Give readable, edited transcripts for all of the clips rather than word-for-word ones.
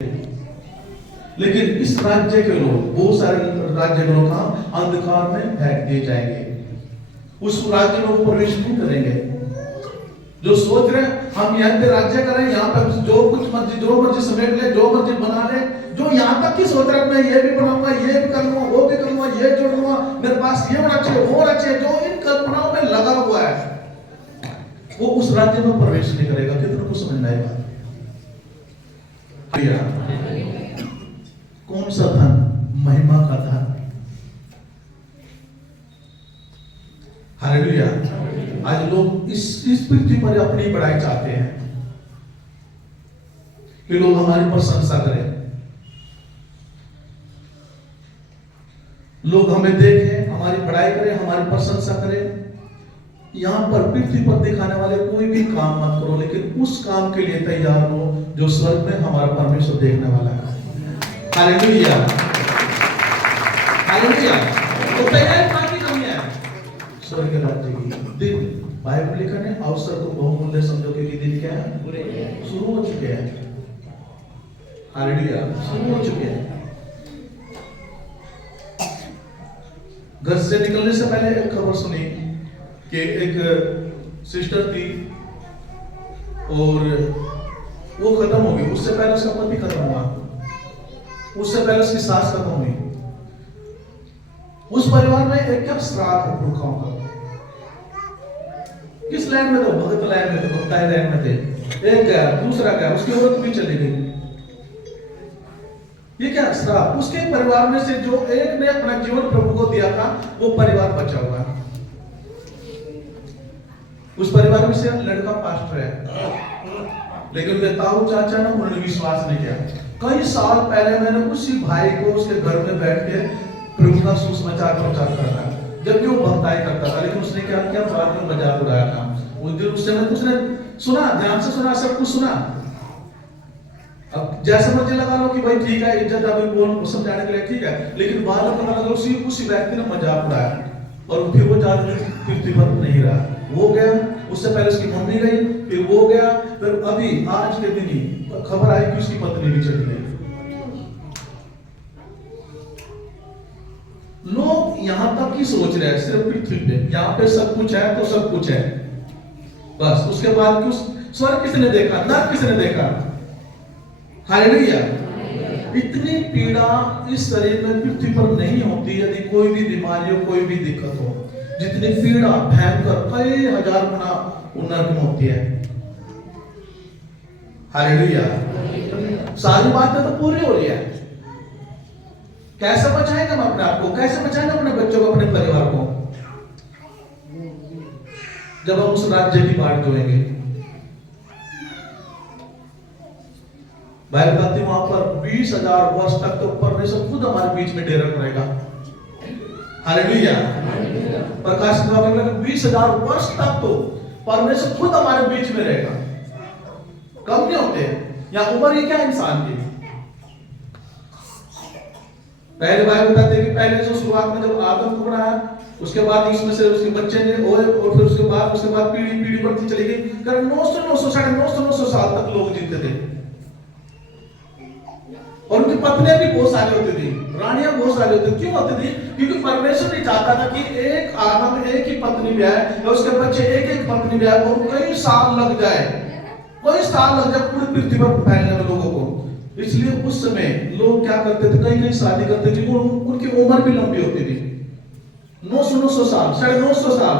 लेकिन इस राज्य के लोग, बहुत सारे राज्य के लोग अंधकार में फेंक दिए जाएंगे, उस राज्य में वो प्रवेश नहीं करेंगे। जो सोच रहे हम यहाँ पे राज्य करें, यहाँ पे जो मर्जी समेट ले, जो मर्जी बना ले, जो यहाँ तक की सोच रहा है मैं ये भी बनाऊंगा, ये भी करूंगा, वो भी करूंगा, ये जोड़ूंगा, मेरे पास ये होना चाहिए, वो होना चाहिए, जो इन कल्पनाओं में लगा हुआ है, वो उस राज्य में प्रवेश नहीं करेगा। कितना कुछ समझना है। कौन सा धन? महिमा का धन। हालेलुया। आज लोग इस पृथ्वी पर अपनी बड़ाई चाहते हैं कि लोग हमारी प्रशंसा करें, लोग हमें देखें, हमारी बड़ाई करें, हमारी प्रशंसा करें। यहां पर पृथ्वी पर दिखाने वाले कोई भी काम मत करो, लेकिन उस काम के लिए तैयार हो जो स्वर्ग में हमारा परमेश्वर देखने वाला है। Hallelujah, hallelujah. तो तैयारी कहां की कमी है? स्वर्ग के राज्य की। दिन बाइबल लिखा है, अवसर को बहुमूल्य समझो क्योंकि दिन क्या है? शुरू हो चुके हैं। हालेलुया, शुरू हो चुके हैं। घर से निकलने से पहले एक खबर सुनी कि एक सिस्टर थी और वो खत्म हो गई। उससे पहले उसका पति खत्म हुआ, उससे पहले उसकी सास खत्म हुई। उस परिवार में एक क्या श्राप हो पुरखाओं का। किस लाइन में? तो भगत लाइन में, तो भक्ताई लाइन में थे। एक गया, दूसरा गया, उसकी औरत भी चली गई। ये क्या श्राप? उसके परिवार में से जो एक ने अपना जीवन प्रभु को दिया था, वो परिवार बचा हुआ है। उस परिवार में से लड़का पास्टर है, लेकिन उनके ताऊ चाचा ने उन्होंने विश्वास नहीं किया। कई साल पहले मैंने उसी भाई को उसके घर में बैठ के प्रभु का सुसमाचार प्रचार करता, जबकि वो भक्ताई करता था, लेकिन उसने क्या किया? बाद में मजाक उड़ाया था। उस दिन उसने उसने सुना, ध्यान से सुना, सब कुछ सुना। अब जैसे मर्जी लगा लो कि भाई ठीक है, इज्जत अभी बोल समझाने के लिए ठीक है, लेकिन बाद में पता लगा उसी व्यक्ति ने मजाक उड़ाया और फिर वो ज्यादा पृथ्वी पर नहीं रहा। वो गया, उससे पहले उसकी मम्मी गई, फिर वो गया, फिर अभी आज के दिन ही खबर आई कि उसकी पत्नी भी चली गई। लोग यहां तक ही सोच रहे हैं सिर्फ पृथ्वी पे, यहां पे सब कुछ है तो सब कुछ है बस। उसके बाद कुछ स्वर्ग किसने देखा? नरक किसने देखा? हालेलुया। इतनी पीड़ा इस शरीर में पृथ्वी पर नहीं होती यदि कोई भी बीमारी हो, कोई भी दिक्कत हो, जितनी पीड़ा भयंकर कई हजार गुना नरक में होती है। हालेलुया। सारी बातें तो पूरी हो रही है। कैसे बचाएंगे हम अपने आप को? कैसे बचाएंगे अपने बच्चों को, अपने परिवार को? जब हम उस राज्य की बाट जोएंगे। बाइबल कहती है वहां पर 20,000 वर्ष तक तो परमेश्वर खुद हमारे बीच में डेरा करेगा। हालेलुया। प्रकाश 20,000 वर्ष तक तो परमेश्वर खुद हमारे बीच में रहेगा। कम नहीं होते या उम्र ही क्या इंसान की? पहले बाइबल बताते हैं कि पहले जो शुरुआत में जब आदम को बनाया, उसके बाद उसमें से उसके बच्चे ने और फिर उसके बाद पीढ़ी बढ़ती चली गई। 900 साल तक लोग जीते थे और उनकी पत्नियां भी बहुत सारी होती थी, रानियां बहुत सारी होती थी। क्यों होती थी? क्योंकि परमेश्वर नहीं चाहता था कि एक आदम एक ही पत्नी ब्याह या उसके बच्चे एक पत्नी ब्याह और कई साल लग जाए पूरी पृथ्वी पर फैलने में लोगों को। इसलिए उस समय लोग क्या करते थे? कई शादी करते थे, उनकी उम्र भी लंबी होती थी, 900 साल, 950 साल,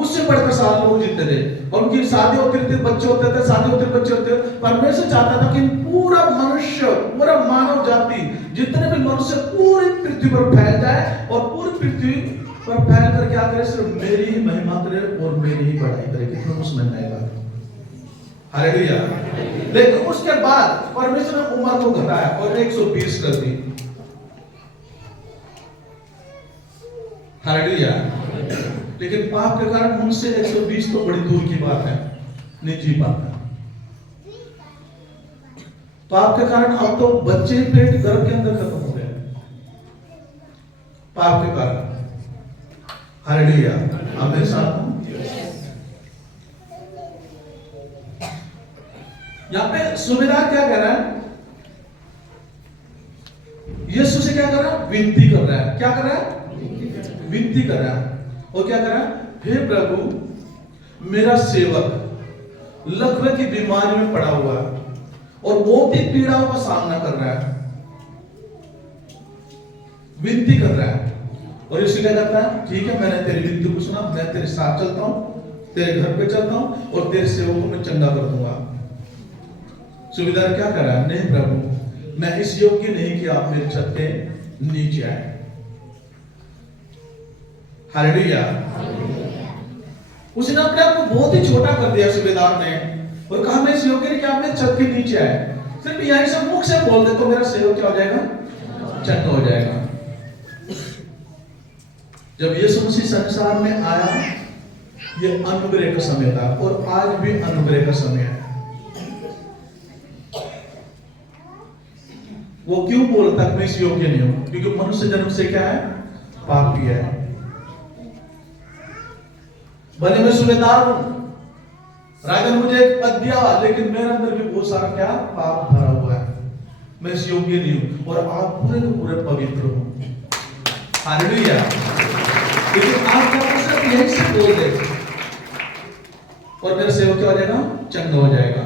उससे बढ़कर साल लोग जीते थे और उनकी शादी होती थी, बच्चे होते थे, शादी होते बच्चे होते। परमेश्वर चाहता था कि पूरा मनुष्य, पूरा मानव जाति, जितने भी मनुष्य पूरी पृथ्वी पर फैल जाए और पूरी पृथ्वी पर फैल कर क्या करे? सिर्फ मेरी ही महिमा करे और मेरी ही बड़ाई करे। कितना उसमें आएगा। हालेलुया। लेकिन उसके बाद परमेश्वर ने उम्र को घटाया और 120 कर दी। हालेलुया। लेकिन पाप के कारण उनसे 120 तो बड़ी दूर की बात है, निजी बात है। पाप के कारण अब तो बच्चे पेट गर्भ के अंदर खत्म हो गए पाप के कारण। हालेलुया। आप मेरे साथ हो? यहाँ पे सुबेदार क्या कह रहा है? क्या कर रहा है? विनती कर रहा है। क्या कर रहा है? विनती कर रहा है। और क्या कर रहा है? हे प्रभु, मेरा सेवक लकवे की बीमारी में पड़ा हुआ है और बहुत ही पीड़ाओं का सामना कर रहा है। विनती कर रहा है। और यीशु क्या करता है? ठीक है, मैंने तेरी विनती को सुना, मैं तेरे साथ चलता हूं, तेरे घर पे चलता हूं और तेरे सेवकों को मैं चंगा कर दूंगा। सुबेदार क्या कर रहा है? नहीं प्रभु, मैं इस योग्य नहीं कि आप मेरे छत के नीचे आए। हालेलुया। उसने अपने आप को बहुत ही छोटा कर दिया सुबेदार ने और कहा मैं इस योग्य नहीं कि आप मेरे छत के नीचे आए। सिर्फ यहीं से मुख से बोल दे तो मेरा सेवक क्या हो जाएगा? चंगा हो जाएगा। जब यीशु मसीह संसार में आया, ये अनुग्रह का समय था और आज भी अनुग्रह का समय है। वो क्यों बोलता कि मैं इस योग्य नहीं हूं? क्योंकि मनुष्य जन्म से क्या है? पापी है। भले मैं सुबेदार हूं, राजा ने मुझे एक पद दिया, लेकिन मेरे अंदर भी बहुत सारा क्या? पाप भरा हुआ है। मैं इस योग्य नहीं हूं और आप पूरे के पूरे पवित्र हो। हालेलुया। लेकिन आप क्या सिर्फ यही से बोल दे और मेरा सेवक क्या हो जाएगा? चंगा हो जाएगा।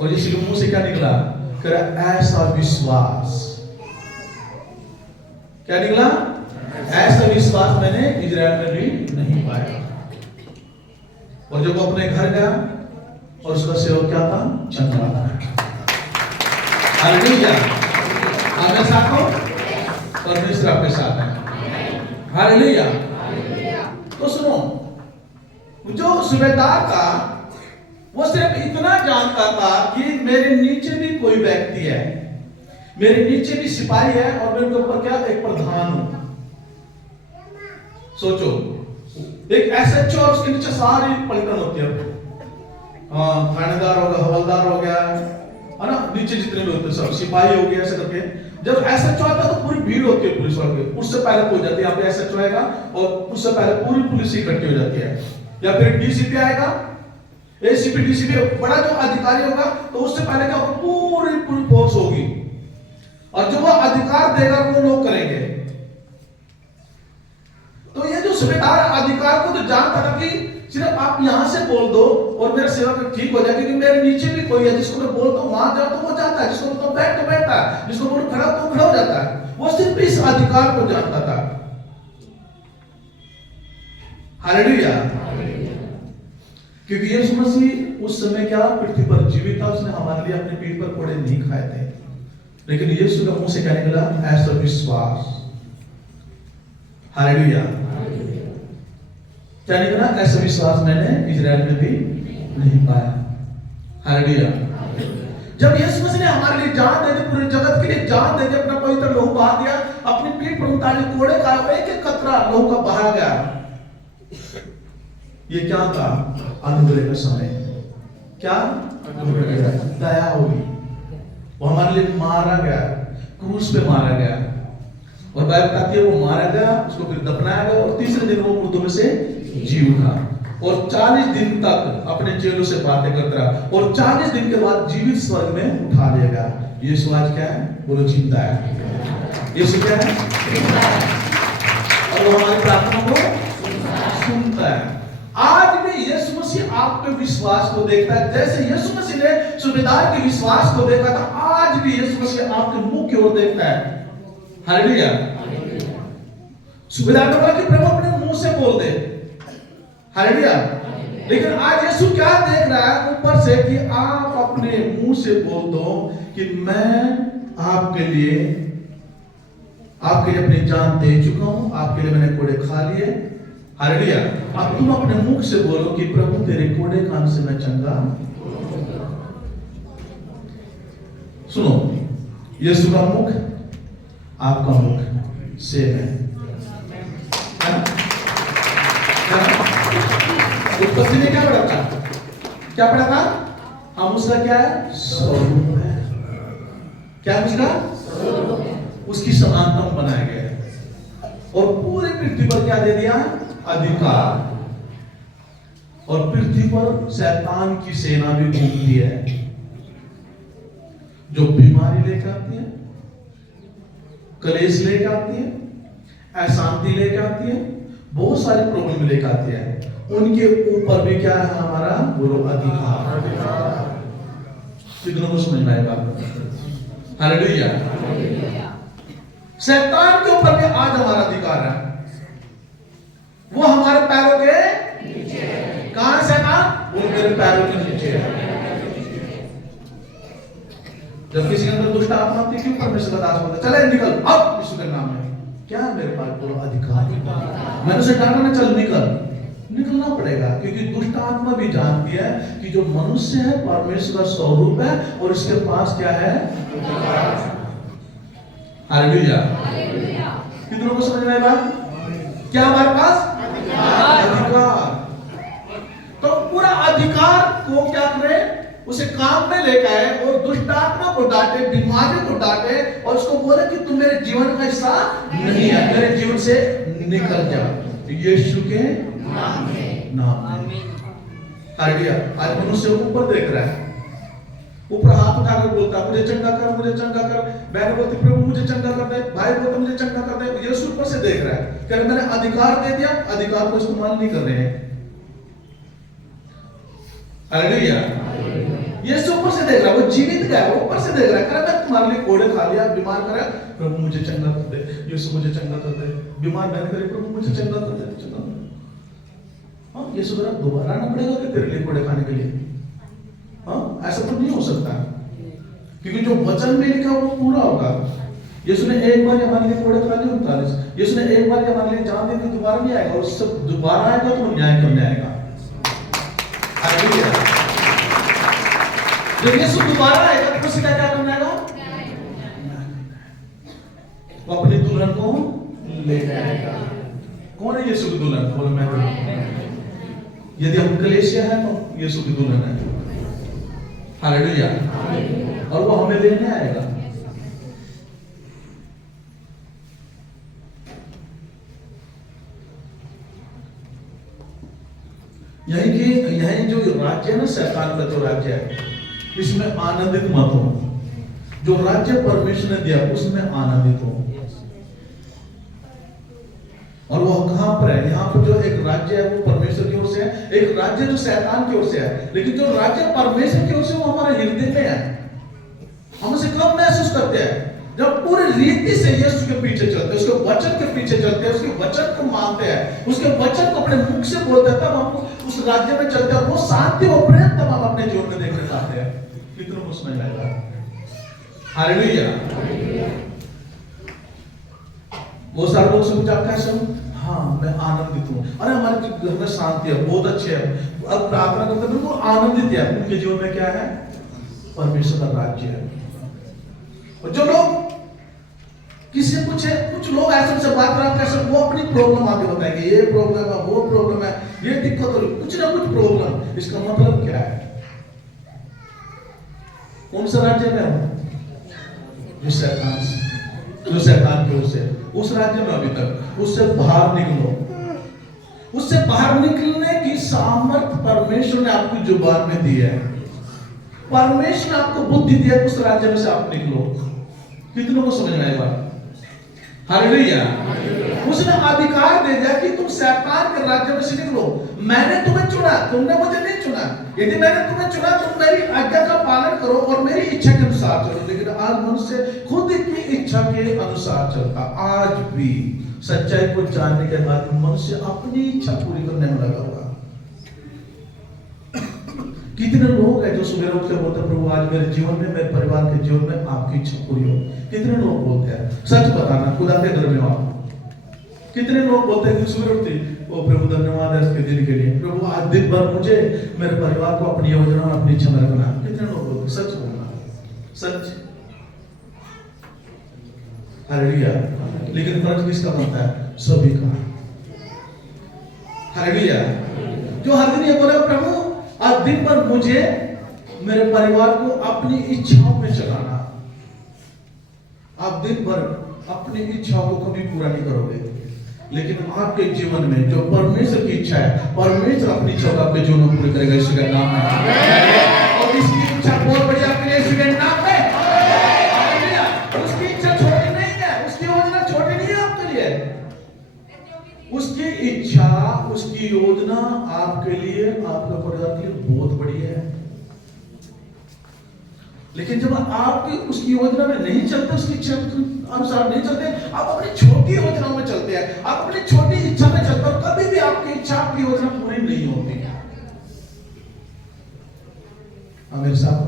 और यीशु के मुंह से क्या निकला? कह ऐसा विश्वास। क्या निकला? ऐसा विश्वास मैंने इजराइल में भी नहीं पाया। और जब वो अपने घर गया और उसका सेवक क्या था? चंगा था। हालेलुया। आपके साथ हो? परमेश्वर आपके साथ है। हालेलुया। तो सुनो, जो सुबेदार था वो सिर्फ इतना जानता था कि मेरे नीचे भी कोई व्यक्ति है, मेरे नीचे भी सिपाही है और मैं उनके ऊपर क्या? एक प्रधान हूं। सोचो, एक एसएचओ और उसके नीचे सारी पलटन होती है। थानेदार हो गया, हवलदार हो गया, है ना, नीचे जितने भी होते हैं सब सिपाही हो गया, ऐसे करके। जब एसएचओ आता है तो पूरी भीड़ होती है पुलिस वालों की। उससे पहले पहुंच जाती है, यहाँ पे एसएचओ आएगा और उससे पहले पूरी पुलिस इकट्ठी हो जाती है। या फिर डीसीपी आएगा, एसीपी डीसीपी बड़ा जो अधिकारी होगा, तो उससे पहले क्या होगा? पूरी पूरी फोर्स होगी और जो वो अधिकार देगा वो लोग करेंगे। तो ये जो सुबेदार अधिकार को तो जानता था कि सिर्फ आप यहां से बोल दो और मेरा सेवक ठीक हो जाए, क्योंकि मेरे नीचे भी कोई है जिसको मैं बोलता हूं वहां जाओ तो वो जाता है, जिसको बोलता हूं बैठ तो बैठता है, जिसको बोलूं खड़ा तो खड़ा हो जाता है। वो सिर्फ इस अधिकार को जानता था। हालेलुया। क्योंकि यीशु मसीह उस समय क्या पृथ्वी पर जीवित था, उसने हमारे लिए अपने पीठ पर कोड़े नहीं खाए थे, लेकिन यीशु का मुंह से क्या निकला? ऐसा विश्वास। हालेलुया। क्या निकला? ऐसा विश्वास मैंने इजराइल में भी नहीं पाया। हालेलुया। जब यीशु मसीह ने हमारे लिए जान दे दी, पूरे जगत के लिए जान दे दी, अपना पवित्र लहू बहा दिया, अपनी पीठ पर 39 कोड़े खाए, एक एक कतरा लहू का बहा गया। ये क्या था? अनुग्रह का समय। क्या? अनुग्रह। दया होगी। वो हमारे लिए मारा गया, क्रूस पे मारा गया, और बाइबल बताती है वो मारा गया, उसको फिर दफनाया गया और तीसरे दिन वो मुर्दों में से जी उठा और 40 दिन तक अपने चेलों से बातें करता रहा और 40 दिन के बाद जीवित स्वर्ग में उठा लिया गया। यीशु आज क्या है? बोलो, जिंदा है। यीशु क्या है? और वो हमारी प्रार्थना को सुनता है। आज भी यीशु मसीह आप पे विश्वास को देखता है। जैसे यीशु मसीह ने सुबेदार के विश्वास को देखा था, आज भी यीशु मसीह आपके मुंह की ओर देखता है। हालेलुया। सुबेदार ने बोला कि प्रभु अपने मुंह से बोल दे। हालेलुया। लेकिन आज यीशु क्या देख रहा है ऊपर से कि आप अपने मुंह से बोल दो कि मैं आपके लिए अपनी जान दे चुका हूं, आपके लिए मैंने कोड़े खा लिए। हालेलुया। अब तुम अपने मुख से बोलो कि प्रभु तेरे कोड़े खाने से मैं चंगा। सुनो, यीशु का मुख आपका मुख सेम है। उत्पत्ति में क्या पढ़ा था? क्या पढ़ा था? हम उसका क्या है? स्वरूप है। क्या उसका? उसकी समानता बनाया गया है और पूरे पृथ्वी पर क्या दे दिया? अधिकार। और पृथ्वी पर शैतान की सेना भी घूमती है जो बीमारी लेकर आती है, कलेश लेके आती है, अशांति लेके आती है, बहुत सारी प्रॉब्लम लेके आती है। उनके ऊपर भी क्या है हमारा बोलो अधिकार। कितनों को समझ में आएगा? हालेलुया। शैतान के ऊपर भी आज हमारा अधिकार है। वो हमारे पैरों के नीचे है। कहां है शैतान? वो मेरे पैरों के नीचे है। जब किसी के अंदर दुष्ट आत्मा आती है, क्यों परमेश्वर का दास बोलता है चले निकल अब यीशु के नाम में। क्या है मेरे पास बोलो अधिकार। मैंने उसे डांटा ना, चल निकलना पड़ेगा, क्योंकि दुष्ट आत्मा भी जानती है कि जो मनुष्य है परमेश्वर का स्वरूप है और इसके पास क्या है? हालेलुया। कितनों को समझ में आया बात? क्या हमारे पास अधिकार। तो पूरा अधिकार को क्या करें? उसे काम में लेकर आए और दुष्ट आत्मा को डांटे, बीमारी को डांटे और उसको बोले कि तुम मेरे जीवन का हिस्सा नहीं है, मेरे जीवन से निकल जाओ यीशु के नाम में। हालेलुया। आज मनुष्य ऊपर देख रहा है, ऊपर हाथ उठाकर बोलता है मुझे चंगा कर, मुझे चंगा कर। बहन बोलती प्रभु मुझे चंगा कर दे, भाई बोलता मुझे चंगा कर दे। यीशु ऊपर से देख रहा है, कह मैंने अधिकार दे दिया, अधिकार को इस्तेमाल नहीं कर रहे हैं। हालेलुया। यीशु ऊपर से देख रहा है, वो जीवित है, वो ऊपर से देख रहा है, कह मैं तुम्हारे लिए कोड़े खा लिया, बीमार करा, प्रभु मुझे चंगा कर दे, यीशु मुझे चंगा कर दे। बीमार बहन करे प्रभु मुझे चंगा कर दे, चंगा कर दे। हाँ, यीशु तेरा दोबारा आना पड़ेगा कि तेरे लिए कोड़े खाने के लिए? हाँ, ऐसा तो नहीं हो सकता, क्योंकि जो वचन में लिखा वो पूरा होगा। यीशु ने एक बार हमारे लिए कोड़े खा लिए 39, यीशु ने एक बार हमारे लिए जान दी थी, दोबारा नहीं आएगा, और सब दोबारा आएगा तो न्याय करने आएगा। हालेलुया। जब यीशु दोबारा आएगा तो उसे क्या करना आएगा? वो अपनी दुल्हन को लेने आएगा। कौन है यीशु की दुल्हन? बोलो मैं हूं। यदि हम कलीसिया है तो यीशु की दुल्हन है। हालेलुया। और वो हमें लेने आएगा। यही जो राज्य है ना, शैतान का जो राज्य है, इसमें आनंदित मत हो। जो राज्य परमेश्वर ने दिया उसमें आनंदित हो। और वो कहां पर है? यहाँ पर जो एक राज्य है वो परमेश्वर की ओर से है, एक राज्य जो शैतान की ओर से है। लेकिन जो राज्य परमेश्वर की ओर से वो हमारे हृदय में है। हम उसे कब महसूस करते हैं? जब पूरी रीति से यीशु के पीछे चलते हैं, उसके वचन के पीछे चलते हैं, उसके वचन को मानते हैं, उसके वचन को अपने मुख से बोलते हैं, तब हम उस राज्य में चलते हैं। वो शांति और प्रेम तब हम अपने जीवन में देखने पाते हैं। कितनों को समझ में आएगा? हालेलुया। वो सारे लोग समझ आप कैसे हो? हाँ, मैं आनंदित हूँ। अरे हमारे घर में शांति है, बहुत अच्छे है, अब प्रार्थना करते हैं, बिल्कुल आनंदित है। उनके जीवन में क्या है? परमेश्वर का राज्य है। और जो लोग किसी कुछ लोग ऐसे से बात करा, कैसे वो अपनी प्रॉब्लम आगे बताएंगे, ये प्रॉब्लम है, वो प्रॉब्लम है, ये दिक्कत हो रही, कुछ ना कुछ प्रॉब्लम। इसका मतलब क्या है? कौन सा राज्य में हो? जो शैतान की ओर से, उस राज्य में अभी तक उससे बाहर निकलो। उससे बाहर निकलने की सामर्थ परमेश्वर ने आपकी जुबान में दी है। परमेश्वर ने आपको बुद्धि दिया, उस राज्य में से आप निकलो। कितनों को समझ में आएगा? हालेलुया। उसने अधिकार दे दिया कि तुम शैतान के राज्य में से निकलो। मैंने तुम्हें चुना, तुमने मुझे नहीं चुना। यदि मैंने तुम्हें चुना, तुम मेरी आज्ञा का पालन करो और मेरी इच्छा के अनुसार चलो। लेकिन आज मनुष्य खुद की इच्छा के अनुसार चलता। आज भी सच्चाई को जानने के बाद मनुष्य अपनी इच्छा पूरी करने में लगा हुआ। कितने लोग हैं जो सुबह उठ के बोलते हैं प्रभु आज मेरे जीवन में, मेरे परिवार के जीवन में आपकी इच्छा पूरी हो। कितने लोग बोलते हैं? सच बताना, खुदा के घर में आप कितने लोग बोलते हैं कि सुबह उठते ओ प्रभु धन्यवाद है इसके दिन के लिए, प्रभु आज दिन भर मुझे मेरे परिवार को अपनी योजना और अपनी इच्छा में रखना। कितने लोग बोलते हैं? सच बोलना, सच। हालेलुया। लेकिन फर्ज किसका बनता है? सभी का। हालेलुया। जो हर दिन ये बोले प्रभु आज दिन भर मुझे मेरे परिवार को अपनी इच्छाओं में चलाना। आप दिन भर अपनी इच्छाओं को कभी पूरा नहीं करोगे, लेकिन आपके जीवन में जो परमेश्वर की इच्छा है, परमेश्वर अपनी इच्छा को आपके जीवन में पूरी करेगा। यीशु के नाम में। और इसकी इच्छा बहुत बड़ी आपके लिए यीशु के नाम में। उसकी इच्छा छोटी नहीं है, उसकी उसकी योजना आपके लिए, आपके परिवार के लिए बहुत बड़ी है। लेकिन जब आप उसकी योजना में नहीं चलते, उसकी इच्छा अनुसार नहीं चलते, आप अपनी छोटी योजनाओं में चलते हैं, आप अपनी छोटी इच्छा में चलते हो, कभी भी आपकी इच्छा, आपकी योजना पूरी नहीं होती। मेरे साथ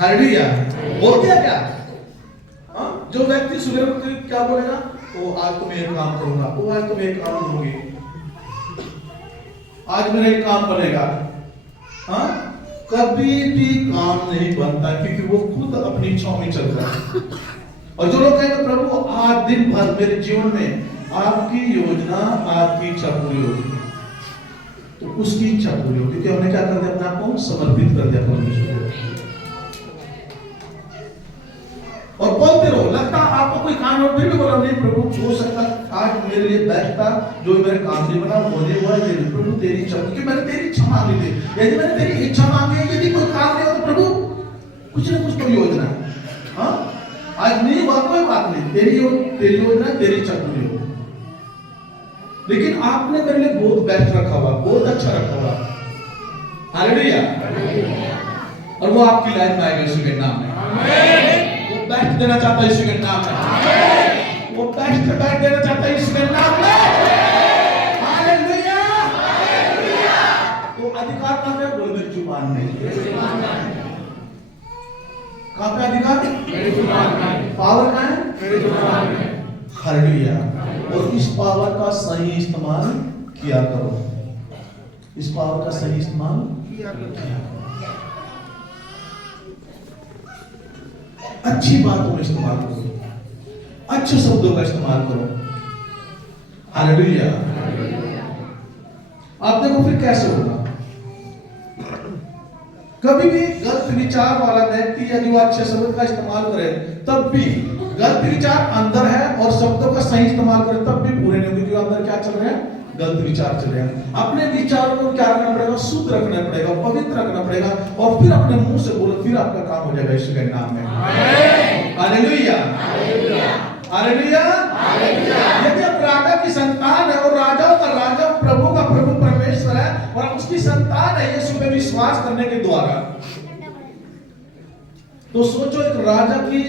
हालेलुया बोल दिया क्या? जो व्यक्ति सुबह उठ क्या बोलेगा? तो आज तो मैं एक काम करूंगा, वो आज तो मैं एक काम करूंगी, आज मेरा एक काम बनेगा। हाँ, कभी भी काम नहीं बनता, क्योंकि वो खुद अपनी इच्छाओं में चल रहा है। और जो लोग कहेंगे प्रभु आज दिन भर मेरे जीवन में आपकी योजना, आपकी इच्छा पूरी होगी, तो उसकी इच्छा पूरी होगी, क्योंकि हमने क्या कर दिया? अपने आप को समर्पित कर दिया परमेश्वर को। और बोलते रहो, लगता आपको कोई काम हो, फिर भी बोला नहीं प्रभु हो सकता आज मेरे लिए बेस्ट था, जो मेरे काम नहीं बना वो नहीं हुआ, ये प्रभु तेरी इच्छा, क्योंकि मैंने तेरी इच्छा मांगी थी। यदि मैंने तेरी इच्छा मांगी है, यदि कोई काम नहीं हो तो प्रभु कुछ ना कुछ तो योजना है। हाँ, आज नहीं हुआ कोई बात नहीं, तेरी योजना, तेरी इच्छा पूरी हो। लेकिन आपने मेरे लिए बहुत बेस्ट रखा हुआ, बहुत अच्छा रखा हुआ। हालेलुया। और वो आपकी लाइफ में आएगा यीशु के नाम में। वो बेस्ट देना चाहता है यीशु के नाम में। वो बेस्ट देना चाहता है यीशु के नाम में। हालेलुया। तो अधिकार कहाँ पे? बोल मेरी जुबान में। कहाँ पे अधिकार? मेरी जुबान में। पावर कहाँ है? मेरी जुबान में। हालेलुया। और इस पावर का सही इस्तेमाल किया करो। इस पावर का सही इस्तेमाल किया करो। अच्छी बातों में इस्तेमाल करो, अच्छे शब्दों का इस्तेमाल करो। हालेलुया। आप देखो फिर कैसे होगा। कभी भी गलत विचार वाला व्यक्ति यदि वो अच्छे शब्द का इस्तेमाल करे, तब भी गलत विचार अंदर है और शब्दों का सही इस्तेमाल करे तब भी पूरे नहीं होंगे, क्योंकि अंदर क्या चल रहा है? गलत विचार चल रहे हैं। अपने विचारों को क्या रखना पड़ेगा? शुद्ध रखना पड़ेगा, पवित्र रखना पड़ेगा, और फिर अपने मुंह से बोलो, फिर आपका काम हो जाएगा यीशु के नाम में। हालेलुया। हालेलुया। यदि आप राजा की संतान है, और राजाओं का राजा, प्रभु का प्रभु परमेश्वर है, और आप उसकी संतान है यीशु पे विश्वास करने के द्वारा, तो सोचो एक राजा की,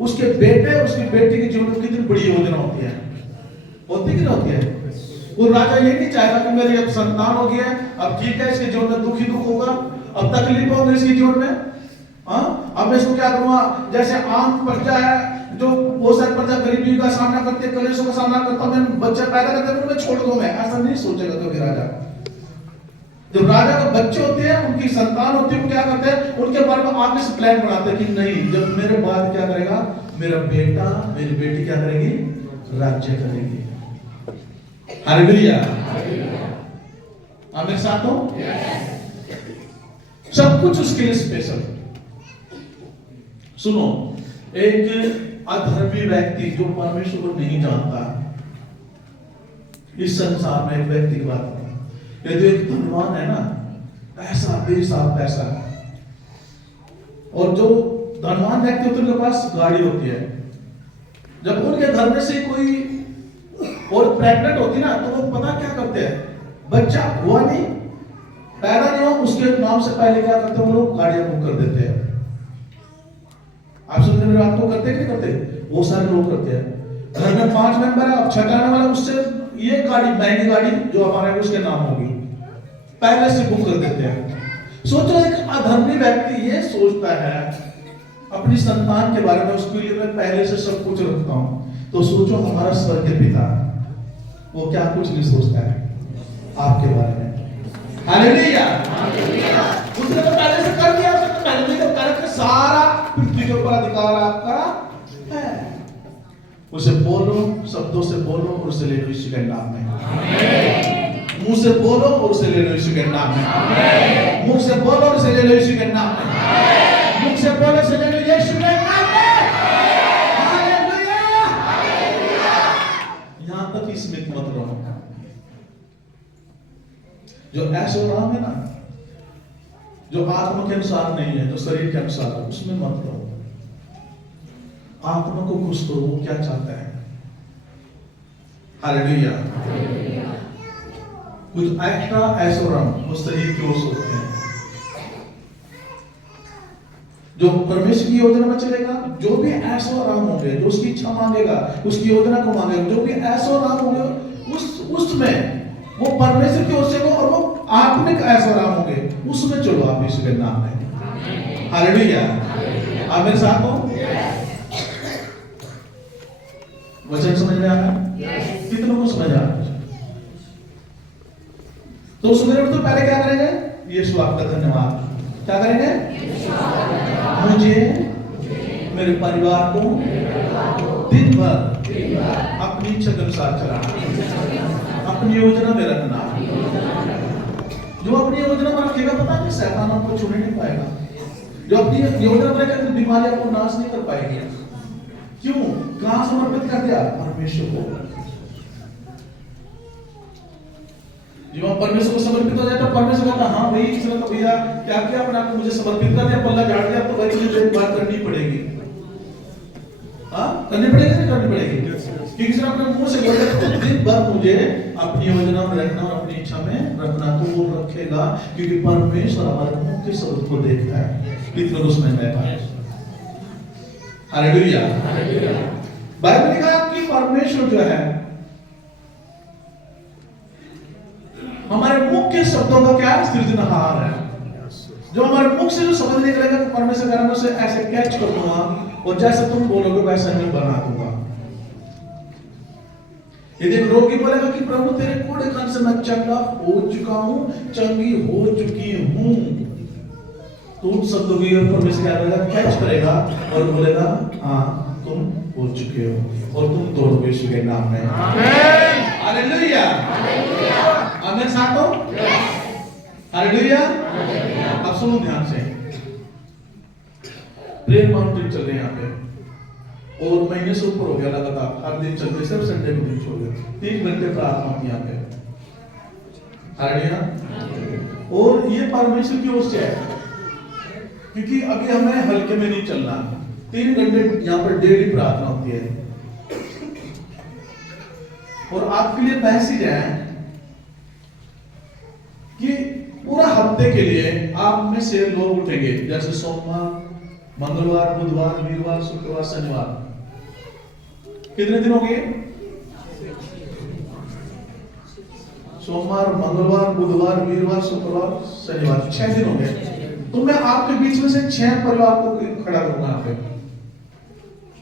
उसके बेटे, उसकी बेटी के जीवन में कितनी बड़ी योजना होती है। होती कि नहीं होती है? वो राजा ये नहीं चाहेगा कि मेरी अब संतान हो गया है, अब ठीक है, इसके जीवन में दुख ही दुख होगा, अब तकलीफ होगी इसके जीवन में। हाँ, अब मैं इसको क्या करूंगा? जैसे आम प्रजा है, जो बहुत सारी प्रजा गरीबी का सामना करते, कलेशों का सामना करता, मैं बच्चा पैदा करते मैं छोड़ दूं, मैं ऐसा नहीं सोचेगा कभी राजा। जब राजा के बच्चे होते हैं, उनकी संतान होती है, वो क्या करते हैं? उनके बारे में आगे से प्लान बनाते हैं कि नहीं, जब मेरे बाद क्या करेगा? मेरा बेटा, मेरी बेटी क्या करेगी? राज्य करेगी। हालेलुया। आप मेरे साथ हो? सब कुछ उसके लिए स्पेशल। सुनो, एक अधर्मी व्यक्ति जो परमेश्वर को नहीं जानता, इस संसार में एक व्यक्ति की बात, यदि एक धनवान है ना, पैसा बेसाब पैसा, और जो धनवान व्यक्ति होते हैं उनके पास गाड़ी होती है, जब उनके घर में से कोई और प्रेग्नेंट होती ना, तो वो पता क्या करते हैं? बच्चा हुआ नहीं, पैदा नहीं हुआ, उसके नाम से पहले क्या करते हैं? वो लोग गाड़ियां बुक कर देते हैं। आप समझ मेरी बात को? करते कि नहीं करते? वो सारे लोग करते हैं। घर में 5 मेंबर है, अब छठा आने वाला, उससे ये गाड़ी, महंगी गाड़ी जो हमारे उसके नाम होगी, पहले से बुक कर देते हैं। सोचो एक अधर्मी व्यक्ति ये सोचता है अपनी संतान के बारे में, उसके लिए मैं पहले से सब कुछ रखता हूं, तो सोचो हमारा स्वर्गीय पिता वो क्या कुछ नहीं सोचता है आपके बारे में। हालेलुया। उसने तो पहले से कर दिया, उसने तो पहले से कर के सारा पृथ्वी के ऊपर अधिकार आपका है। उसे बोलो, शब्दों से बोलो और उसे ले लो यीशु के नाम में। आमीन। मुंह से बोलो और उसे ले लो यीशु के नाम में। आमीन। मुंह से बोलो और उसे ले लो यीशु के नाम में। आमीन। मुंह से बोलो उसे ले लो यीशु के नाम में। हालेलुया। यहां तक ही सीमित मत रहो। जो ऐशोराम है ना, जो आत्मा के अनुसार नहीं है, जो शरीर के अनुसार है, उसमें मत रहो। आत्मा को खुश करो, वो क्या चाहता है। हालेलुया। कुछ एक्स्ट्रा ऐश्वर्य उस शरीर की ओर सोचते हैं। जो परमेश्वर की योजना में चलेगा, जो भी ऐश्वर्य होंगे, जो उसकी इच्छा मांगेगा, उसकी योजना को मांगेगा, जो भी ऐश्वर्य होंगे उसमें वो परमेश्वर की ओर से और वो आत्मिक ऐश्वर्य होंगे, उसमें चलो आप यीशु के नाम में। हालेलुया। आप मेरे साथ हो? वचन समझ में आ रहा है? कितनों को समझ आ रहा है? तो सुबह तो पहले क्या करेंगे? यीशु आपका धन्यवाद। क्या करेंगे? मुझे, मेरे परिवार को दिन भर अपनी इच्छा के अनुसार चलाना, अपनी योजना में रखना। जो अपनी योजना में रखेगा, पता नहीं शैतान आपको छूने नहीं पाएगा। जो अपनी योजना में रखेगा, तो बीमारी आपको नाश नहीं कर पाएगी। क्यों? कहां समर्पित कर दिया? परमेश्वर को। जब हम परमेश्वर को समर्पित हो जाए तो परमेश्वर कहता हाँ भाई, इसने तो भैया क्या किया, अपने आप को मुझे समर्पित कर दिया, पल्ला झाड़ दिया, तो भाई मुझे एक बात करनी पड़ेगी। हाँ, करनी पड़ेगी नहीं करनी पड़ेगी? क्योंकि सिर्फ अपने मुंह से बोल रहे तो दिन भर मुझे अपनी योजना में रखना और अपनी इच्छा में रखना, तो वो रखेगा, क्योंकि परमेश्वर हमारे मुंह के शब्द को देखता है। कितने उसमें बैठा है। हालेलुया। बाइबल में कहा कि परमेश्वर जो है हमारे मुख के शब्दों का क्या सृजनहार है। जो हमारे मुख से जो शब्द निकलेगा, तो परमेश्वर कह रहा है मैं उसे ऐसे कैच कर दूंगा और जैसे तुम बोलोगे वैसा मैं बना दूंगा। यदि एक रोगी बोलेगा कि प्रभु तेरे कोड़े खाने से मैं चंगा हो चुका हूं, चंगी हो चुकी हूं, तो उन शब्दों की परमेश्वर क्या करेगा? कैच करेगा और बोलेगा हाँ तुम हो चुके हो और तुम दौड़ोगे यीशु के नाम में। आमीन। हालेलुया। आमीन। साथ हो? हालेलुया। अब सुनो ध्यान से। प्रेयर माउंटेन चल रहे हैं यहाँ पे और महीने से ऊपर हो गया लगातार, हर दिन चल रहे, सिर्फ संडे को दिन छोड़ गए। 3 घंटे प्रार्थना होती है यहाँ पे। हालेलुया। और ये परमेश्वर की ओर से है, क्योंकि अभी हमें हल्के में नहीं चलना। 3 घंटे यहाँ पर डेली प्रार्थना होती है और आपके लिए मैसेज है कि पूरा हफ्ते के लिए आप में से लोग उठेंगे, जैसे सोमवार, मंगलवार, बुधवार, वीरवार, शुक्रवार, शनिवार। कितने दिन हो गए? सोमवार, मंगलवार, बुधवार, वीरवार, शुक्रवार, शनिवार, 6 दिन हो गए। तो मैं आपके बीच में से 6 परिवार को खड़ा करूंगा यहाँ पे।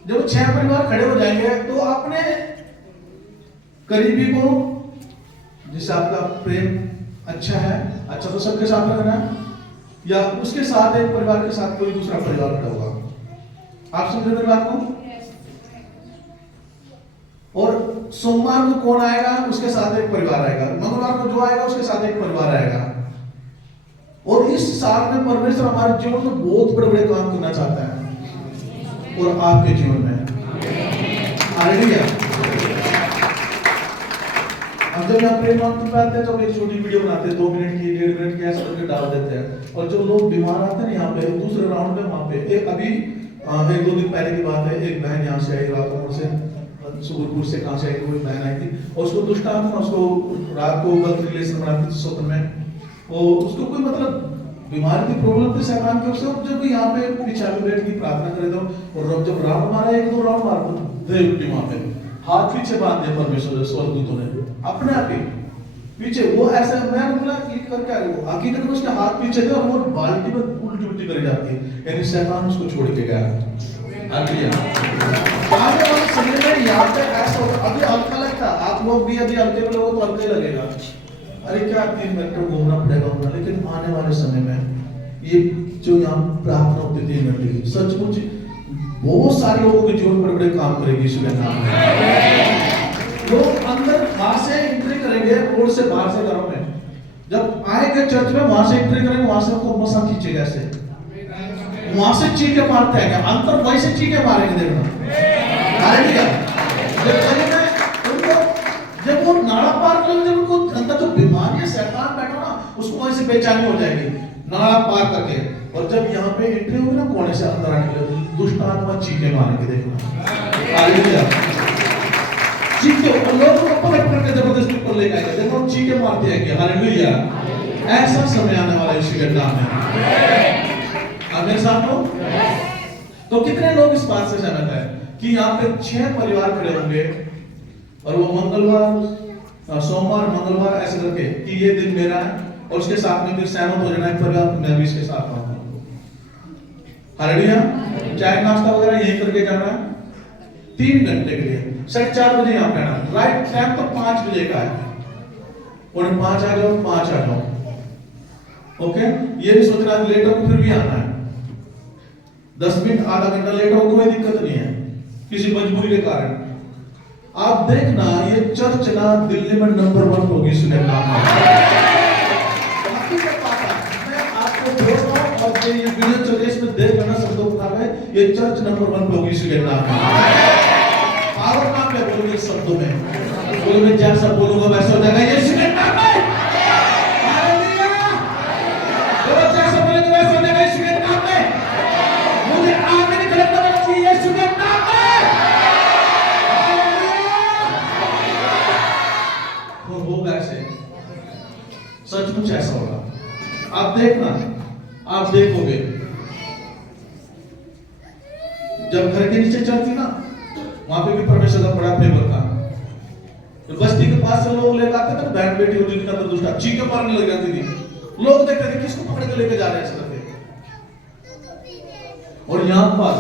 जब 6 परिवार खड़े हो जाएंगे तो अपने करीबी को, जिससे आपका प्रेम अच्छा है, अच्छा तो सबके साथ रखना है, या उसके साथ एक परिवार के साथ कोई दूसरा परिवार खड़ा होगा। आप समझ रहे बात को? और सोमवार को कौन आएगा? उसके साथ एक परिवार आएगा। मंगलवार को जो आएगा उसके साथ एक परिवार आएगा। और इस साल में परमेश्वर हमारे जीवन में बहुत बड़े बड़े काम करना चाहता है और आपके जीवन में। हालेलुया। हम जब यहाँ प्रेम मांगते आते हैं तो एक छोटी वीडियो बनाते हैं, 2 मिनट की, 1.5 मिनट की, ऐसा करके डाल देते हैं। और जो लोग बीमार आते हैं यहाँ पे दूसरे राउंड में, वहां पे एक अभी 1-2 दिन पहले की बात है, एक बहन यहाँ से आई, रातों से सुबुरपुर से, कहां से आई, कोई बहन आई थी और उसको दुष्टात्मा, उसको रात को गलत रिलेशन बनाती थी स्वप्न में। और उसको कोई मतलब बीमारी की प्रॉब्लम थी शैतान की उससे। जब यहाँ पे पीछे बैठ की प्रार्थना करे तो, और जब राउंड मारा, 1-2 राउंड मार दे उल्टी, वहां पे हाथ पीछे बांध दिया परमेश्वर स्वर्गदूतों ने अपने आप ही पीछे। वो ऐसा मैं बोला क्लिक करके आए, वो हकीकत में उसके हाथ पीछे थे और वो बाल्टी में उल्टी उल्टी करी जाती, यानी शैतान उसको छोड़ के गया। हालेलुया। आने वाले समय में यहाँ पे ऐसा होगा, अभी हल्का लगता, आप लोग भी अभी हल्के में लोगों तो हल्के लगेगा, अरे क्या 3 घंटे घूमना पड़ेगा, लेकिन आने वाले समय में ये जो यहाँ प्रार्थना होती 3 घंटे की, सचमुच बहुत सारे लोगों के जीवन बड़े बड़े काम करेगी यीशु के नाम में। लोग अंदर बाहर से एंट्री करेंगे, रोड से बाहर से घरों में, जब आएंगे चर्च में वहां से एंट्री करेंगे, वहां से उनको मसा खींचेगा ऐसे, वहां से चीखे मारते हैं, अंदर वैसे चीखे मारेंगे, देखना। हालेलुया। जब वो नाला पार करेंगे, जब उनको अंदर जो बीमारी है, शैतान बैठा ना, उसको वैसे बेचैनी हो जाएगी नाला पार करके। और जब यहाँ पे एंट्री होगी ना, कोने से अंदर आने के लिए, दुष्ट आत्मा चीखे मारेंगे, देखना। हालेलुया। चीखे, और लोग को पकड़ के जबरदस्ती ऊपर लेकर आएगा। देखो चीखे मारते हैं कि हालेलुया, ऐसा समय आने वाला यीशु के नाम में। आप मेरे साथ हो? तो कितने लोग इस बात से सहमत है कि यहाँ पे 6 परिवार खड़े होंगे और वो मंगलवार, सोमवार, मंगलवार ऐसे करके कि ये दिन मेरा है, और उसके साथ में फिर सहमत हो जाना एक परिवार, मैं भी इसके साथ आऊंगा। हालेलुया। चाय नाश्ता वगैरह यही करके जाना है 3 घंटे के लिए, 4:30 बजे यहाँ पे आना। राइट टाइम तो 5 बजे का है, और 5 आ जाओ, 5 आ जाओ। ओके, ये भी सोचना लेट हो फिर भी आना है। 10 मिनट आधा घंटा लेट हो कोई दिक्कत नहीं है, किसी मजबूरी के कारण। आप देखना ये चर्च ना दिल्ली में नंबर 1 होगी सुने नाम। मैं आपको बोल रहा हूं, और ये वीडियो चल इसमें देख लेना शब्दों का है, ये चर्च नंबर 1 होगी सुने नाम। और नाम पे बोलोगे शब्दों में, बोलो मैं जैसा बोलूंगा वैसा हो जाएगा यीशु के नाम में। हालेलुया। बोलो जैसा बोलेंगे वैसा हो जाएगा यीशु के नाम में। मुझे आमीन करना चाहिए यीशु के नाम में। हालेलुया। और होगा ऐसे, सचमुच ऐसा होगा। आप देखना, आप देखोगे जब घर के नीचे चलती ना, वहां पे भी परमेश्वर का बड़ा फेवर था। तो बस्ती के पास से लोग लेकर आते थे, बैठ बैठी होती थी, अंदर दुष्टा चीखें मारने लग जाती थी। लोग देखते थे किसको पकड़ के लेके जा रहे हैं ऐसे करके। और यहाँ पर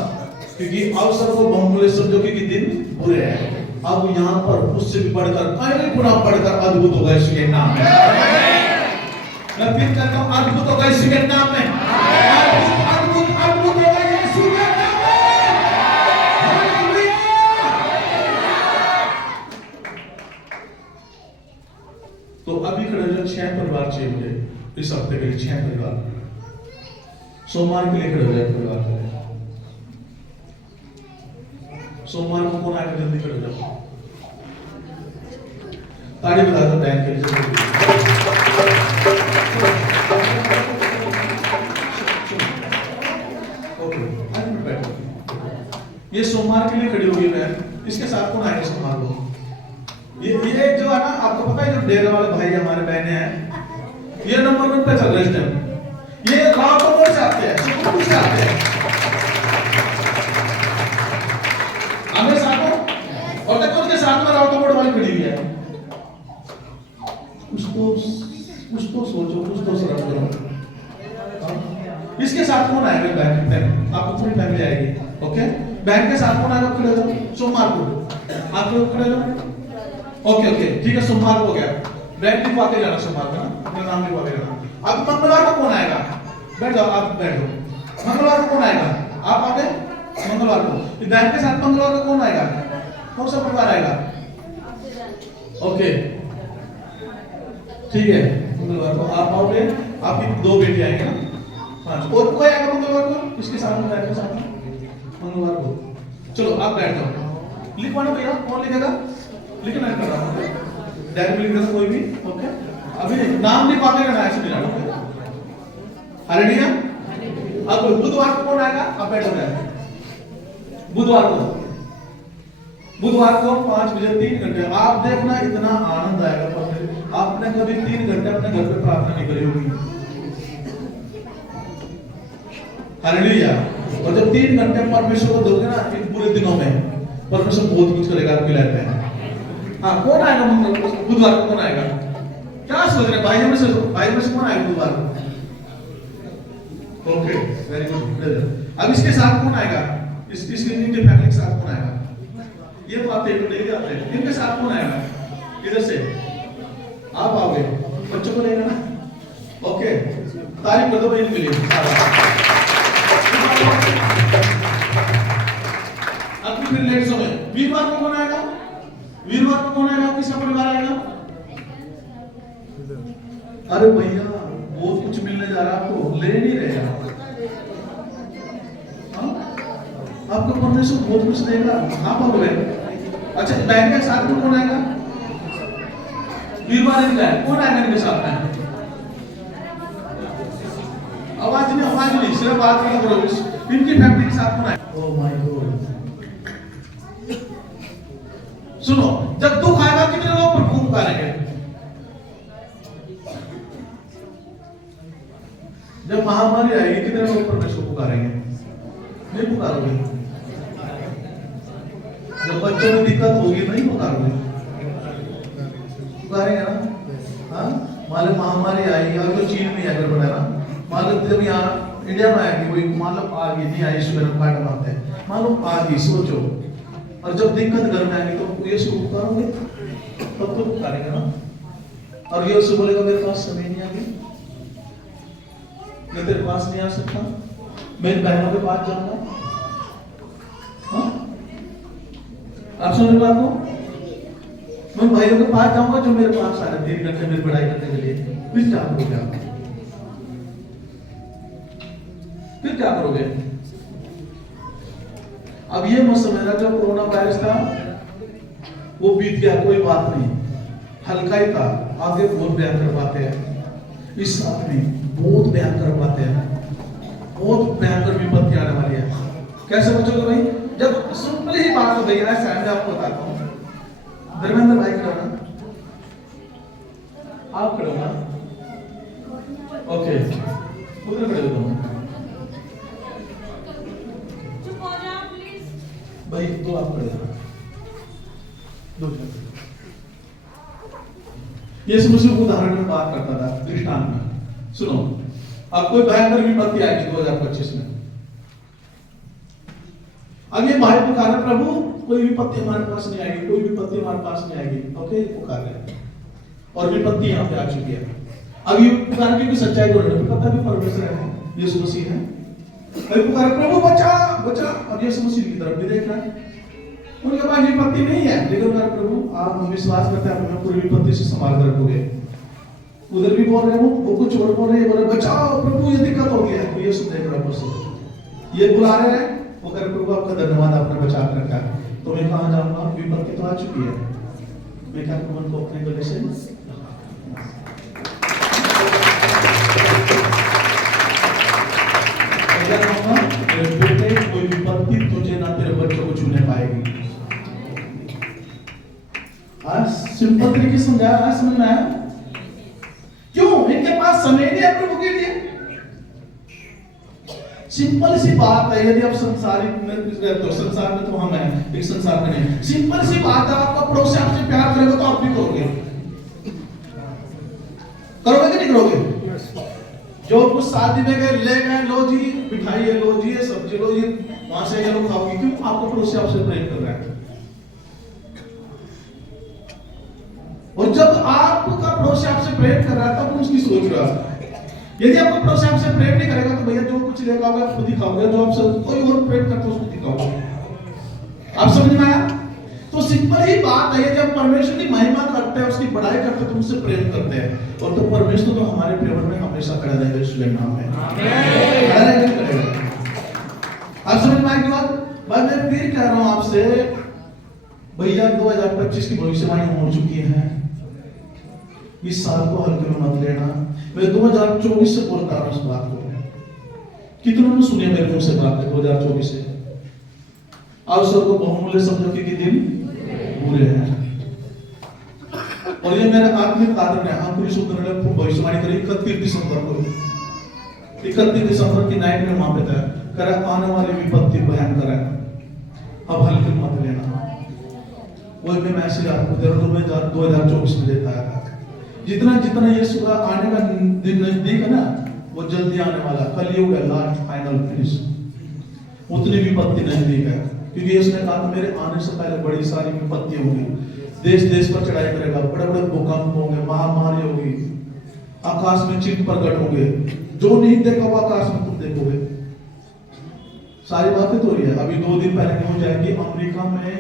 क्योंकि अवसर को बहुमूल्य समझो कि दिन बुरे हैं, अब यहाँ पर उससे भी बढ़कर कई गुना बढ़कर अद्भुत होगा यीशु के नाम में। मैं फिर कहता हूँ अद्भुत होगा यीशु के नाम में। अद्भुत अद्भुत होगा यीशु के नाम में। तो अभी खड़े हो 6 परिवार चाहिए मुझे इस हफ्ते के लिए। 6 परिवार सोमवार के लिए खड़े हो जाए। परिवार के लिए सोमवार को कौन आएगा? जल्दी खड़े हो जाओ, ताड़ी बजा दो बैंक के लिए। ओके, ये सोमवार के लिए खड़ी होगी बहन, इसके साथ कौन आएगा सोमवार को? ये जो है ना, आपको पता है जो डेरे वाले भाई हमारे बहने हैं, ये नंबर 1 पे चल रहे इस टाइम। ये राउटोमोड से आते हैं, सुकुम से आते हैं। हमें साथ हो, और देखो उसके साथ में राउटोमोड वाली खड़ी हुई है। कुछ तो सोचो, कुछ तो शर्म करो। इसके साथ कौन आएगा? बैंक, आपको पूरी फैमिली आएगी। ओके, बैंक के साथ कौन आएगा? खड़े हो जाओ सोमवार को, आप लोग खड़े हो। ओके ओके ठीक है, सोमवार हो गया। बैंक लिखवा के जाना सोमवार का, अपना नाम लिखवा के जाना। अब मंगलवार को कौन आएगा? बैठ जाओ, आप बैठो। मंगलवार को कौन आएगा? आप आगे मंगलवार को। बैंक के साथ मंगलवार को कौन आएगा? कौन सा परिवार आएगा? ओके ठीक है, मंगलवार को आप आओगे, आपकी 2 बेटी आएंगे ना। हाँ, और कोई आएगा मंगलवार को? इसके साथ में बैठ के साथ मंगलवार को। चलो आप बैठ जाओ, लिखवाना भैया, कौन लिखेगा? लिखना कर रहा हूँ, डायरेक्ट लिख देना कोई भी। ओके, अभी नाम लिखवा के करना है, ऐसे नहीं रखना। हालेलुया। अब बुधवार को कौन आएगा? आप बैठ जाओ। बुधवार को 5 बजे 3 घंटे, आप देखना इतना आनंद आएगा। आपने कभी 3 घंटे अपने घर पे प्रार्थना नहीं करी होगी। हालेलुया। और जब 3 घंटे परमेश्वर को दोगे ना इन पूरे दिनों में, परमेश्वर बहुत कुछ करेगा आपकी लाइफ में। हाँ, कौन आएगा बुधवार को? कौन आएगा? क्या सोच रहे भाइयों में से कौन आएगा बुधवार को? Okay, very good. अब इसके साथ कौन आएगा? इसकी फैमिली के साथ कौन आएगा? ये तो आप डेली आते हैं, इनके साथ कौन आएगा? इधर से आप आओगे, बच्चों को लेगा ना। ओके, तारीफ कर दो भाई इनके लिए। अब फिर लेट समय वीरवार को कौन आएगा? वीरवार को कौन आएगा? किसका परिवार आएगा? अरे भैया बहुत कुछ मिलने जा रहा है आपको, ले नहीं रहे आपको परमेश्वर बहुत कुछ देगा, आप आओगे। अच्छा, बैंक के साथ में कौन आएगा? वीरवार इनका है, कौन आएगा इनके साथ में? आवाज नहीं, सिर्फ बात करना करो। इनकी फैमिली के साथ कौन आएगा? Oh my God. सुनो, जब दुख आएगा कितने लोग पर फूंक मारेंगे? महामारी आएगी, कितने लोग परमेश्वर पुकारेंगे? नहीं पुकारोगे। जब बच्चों में दिक्कत होगी नहीं पुकारोगे, पुकारेंगे ना। हाँ, मान लो महामारी आई, अगर तो चीन में अगर बढ़ा ना, मान लो जब यहाँ इंडिया में आएगी, वही मान लो आ गई, नहीं आई सुबह पाठ मारते हैं, मान लो आ गई, सोचो, और जब दिक्कत घर में आएगी तो ये शुरू पुकारोगे, तब तो पुकारेंगे ना। और ये उससे बोलेगा मेरे पास समय नहीं आ गया, मैं तेरे पास नहीं आ सकता, मेरी बहनों के पास जाऊंगा। हाँ, आप सुन रहे बात को? मैं भाइयों के पास जाऊंगा जो मेरे पास आ रहे 3 घंटे मेरी पढ़ाई करने के लिए, फिर क्या करोगे आप? फिर क्या करोगे? अब ये मौसम है ना, जब कोरोना वायरस था वो बीत गया, कोई बात नहीं, हल्का ही था, आगे बहुत भयंकर बातें हैं। इस साल में बहुत भयंकर बातें हैं, बहुत भयंकर विपत्ति आने वाली है। कैसे बचोगे भाई? जब सिंपल ही बात हो भैया, ऐसा मैं आपको बताता हूँ। धर्मेंद्र भाई खड़ा ना, आप खड़े हो ना, ओके, उधर खड़े हो भाई, तो आप खड़े हो, दो जन। ये समस्या को उदाहरण में बात करता था, दृष्टांत में। सुनो, अब कोई भयंकर विपत्ति आएगी 2025 में। अब ये भाई पुकारे, प्रभु कोई विपत्ति हमारे पास नहीं आएगी, कोई विपत्ति हमारे पास नहीं आएगी। ओके, पुकार रहे, और विपत्ति यहाँ पे आ चुकी है। अब ये पुकार की सच्चाई को पता भी परमेश्वर है, यीशु मसीह है। अभी पुकार, प्रभु बचा बचा, और यीशु मसीह की तरफ भी देख रहा है। उनके पास विपत्ति नहीं है, लेकिन प्रभु आप हम विश्वास करते हैं, हमें पूरी विपत्ति से संभाल कर रखोगे। उधर भी बोल रहे हो, वो कुछ और बोल रहे हैं, बोले बचाओ प्रभु, ये दिक्कत हो गया। तो यीशु देख रहा है, ये बुला रहे हैं, वो कह रहे प्रभु आपका धन्यवाद, आपने बचा कर रखा है। तो मैं कहाँ जाऊंगा? विपत्ति तो आ चुकी है, मैं क्या करूँ उनको अपने गले से बेटे, कोई विपत्ति तुझे ना तेरे बच्चों को छूने पाएगी। आज सिंपल तरीके से समझाया, आज समझ में आया? क्यों? इनके पास समय नहीं है प्रभु के लिए। सिंपल सी बात है, यदि आप संसारिक में रहते हो, संसार में तो हम हैं, एक संसार में नहीं। सिंपल सी बात है, आपका पड़ोसी आपसे प्यार करेगा तो आप भी करोगे, करोगे कि नहीं करोगे? जो कुछ शादी में गए, ले गए, लो जी मिठाई है, लो जी ये सब्जी, लो जी वहां से ये लोग खाओगे, क्यों? आपको पड़ोसी आपसे प्रेम कर रहा है। और जब आपका पड़ोसी आपसे प्रेम कर रहा है तब उसकी सोच रहा है। यदि आपका पड़ोसी आपसे प्रेम नहीं करेगा तो भैया जो कुछ लेकर आओगे आप खुद ही खाओगे, जो आपसे कोई और प्रेम करता है उसको दिखाओगे। आप समझ में आया? तो सिंपल ही बात है, यदि आप परमेश्वर की महिमा करते हैं, उसकी बड़ाई करते हैं, तो उससे प्रेम करते हैं, और तो परमेश्वर तो हमारे प्रेम में हमेशा खड़ा रहेगा। यीशु के नाम में आमीन। आप समझ में आया कि बात? मैं फिर कह रहा हूं आपसे, भैया 2025 की भविष्यवाणी हो चुकी है। इस साल को हल्के में मत लेना। मैं 2024 से बोलता रहा हूं इस बात को। कितनों ने सुने मेरे मुंह से बात है 2024 से? अवसर को बहुमूल्य समझो कि दिन बुरे हैं। और ये मेरे आत्मिक कारण है। हम पूरी सुंदर ने भविष्यवाणी करी 31 दिसंबर को, 31 दिसंबर की नाइट में वहां पे था, करा आने वाली विपत्ति भयंकर है, अब हल्के मत लेना। वही मैं मैसेज आपको दे रहा हूं, 2024 में देता है। जितना जितना ये सुबह आने का दिन नजदीक है ना, वो जल्दी आने वाला, कलयुग है, लास्ट फाइनल फिनिश, उतनी विपत्ति नजदीक है। क्योंकि उसने कहा मेरे आने से पहले बड़ी सारी विपत्ति होगी, देश देश पर चढ़ाई करेगा, बड़े बड़े भूकंप होंगे, महामारी होगी, आकाश में चिन्ह प्रकट होंगे, जो नहीं देखा वो आकाश में तुम देखोगे। सारी बातें तो रही है। अभी 2 दिन पहले न्यूज जाएगी, अमेरिका में